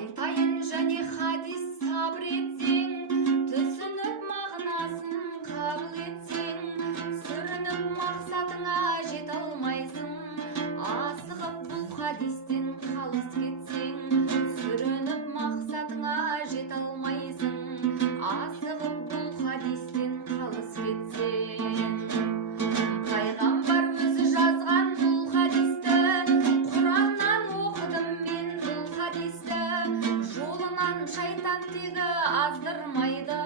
айтайын және хадис сабыр етсең, түсініп мағынасын қабыл етсең, сүрініп мақсатыңа жете алмайсың. Асығып бұл хадистен қалыс кетсең, сүрініп мақсатыңа жете алмайсың. Асығып бұл хадистен қалыс кетсең. Пайғамбар өзі жазған бұл хадисті, Құраннан оқыдым мен бұл хадисті. Жолынан шайтан тегі аздырмайды.